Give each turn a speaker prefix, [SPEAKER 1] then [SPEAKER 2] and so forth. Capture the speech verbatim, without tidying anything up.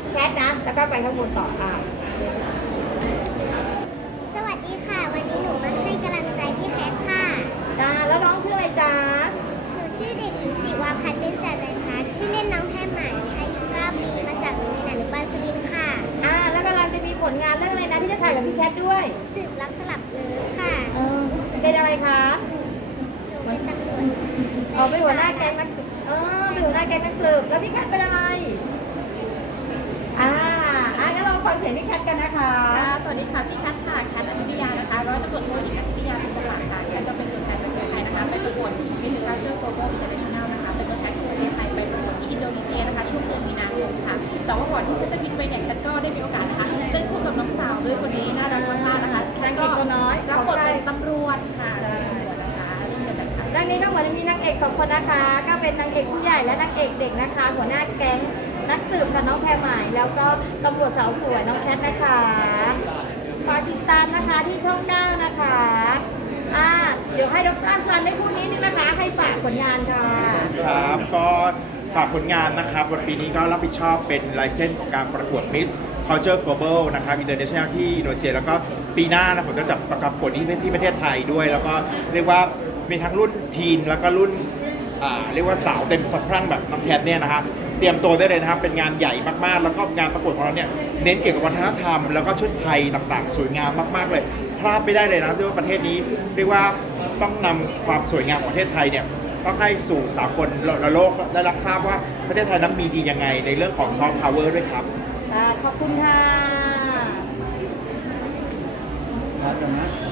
[SPEAKER 1] แคทนะแล้วก็ไปข้างบนต่ออ่า
[SPEAKER 2] สวัสดีค่ะ วันนี้หนูมาให้กำลังใจพี่แคทค่ะ
[SPEAKER 1] อ่าแล้วน้องชื่ออะไรจ๊ะ
[SPEAKER 2] หนูชื่อเด็กหญิงศิวาพัฒน์เบญจใจพัฒน์ชื่อเล่นน้องแพรไหมอายุเก้าปีมาจากโรงเรียนอนุบาลสลินค่ะ
[SPEAKER 1] อ่าแล้วกำลังจะมีผลงานเรื่องอะไรนะที่จะถ่ายกับพี่แคทด้วย
[SPEAKER 2] สืบรับสลับเลิฟค่ะ
[SPEAKER 1] เออเป็นอะไรคะ
[SPEAKER 2] หนูเป็นตำรวจ
[SPEAKER 1] อ๋อเป็นหัวหน้าแก๊งนักสืบเออเป็นหัวหน้าแก๊งนักสืบแล้วพี่แคทเป็นอะไรอ่าอ่างั้นเราฟังเสียงพี่แคทกันนะคะ
[SPEAKER 3] สวัสดีค่ะพี่แคทค่ะแคทอธิยานะคะร้อยตำรวจโทหญิงอธิยาพิศลาค่ะแคทก็เป็นตัวแทนประเทศไทยนะคะไปประกวด Miss Culture Global International นะคะเป็นตัวแทนประเทศไทยไปประกวดที่อินโดนีเซียนะคะช่วงเดือนมีนาคมค่ะแต่ว่าก่อนที่แคทจะบินไปเนี่ยแคทก็ได้มีโอกาสนะคะเล่นคู่กับน้องสาวด้วยคนนี้น่ารักมากๆนะคะแคทก็รับบทเป็นตำรวจค่ะตำรวจนะคะเรื่องเกี่ยวกับค่ะ
[SPEAKER 1] เรื่องนี้ก็เหมือนมีนางเอกสองคนนะคะ ก็เป็นนางเอกผู้ใหญ่และนางเอกเด็กนะคะ หัวหน้าแก๊งนักสืบค่ะน้องแพรไหมแล้วก็ตำรวจสาวสวยน้องแคทนะคะฝากติดตามนะคะที่ช่องเก้านะคะอ่าเดี๋ยวให้ดรอันซันได้พูดนิดนึงนะคะ ให้ฝากผลงานค่ะ
[SPEAKER 4] ครับก็ฝากผลงานนะครับวันปีนี้ก็รับผิดชอบเป็นไลเซนส์ของการประกวด Miss Culture Global นะครับ International ที่อินโดนีเซียแล้วก็ปีหน้านะผมจะจัดประกวดที่ที่ประเทศไทยด้วย แล้วก็เรียกว่ามีทั้งรุ่นทีนแล้วก็รุ่นอ่าเรียกว่าสาวเต็มสะพรั่งแบบน้องแคทเนี่ยนะครับเตรียมตัวได้เลยนะครับเป็นงานใหญ่มากๆแล้วก็งานประกวดของเราเนี่ยเน้นเกี่ยวกับวัฒนธรรมแล้วก็ชุดไทยต่างๆสวยงามมากๆเลยพลาดไม่ได้เลยนะที่ว่าประเทศนี้เรียกว่าต้องนำความสวยงามของประเทศไทยเนี่ยต้องให้สู่สากลระโลกได้รับทราบว่าประเทศไทยนั้นมีดียังไงในเรื่องของซอฟต์พาวเวอร์ด้วยครับ
[SPEAKER 1] ขอบคุณค่ะ
[SPEAKER 5] ครับเดี๋ยวนะ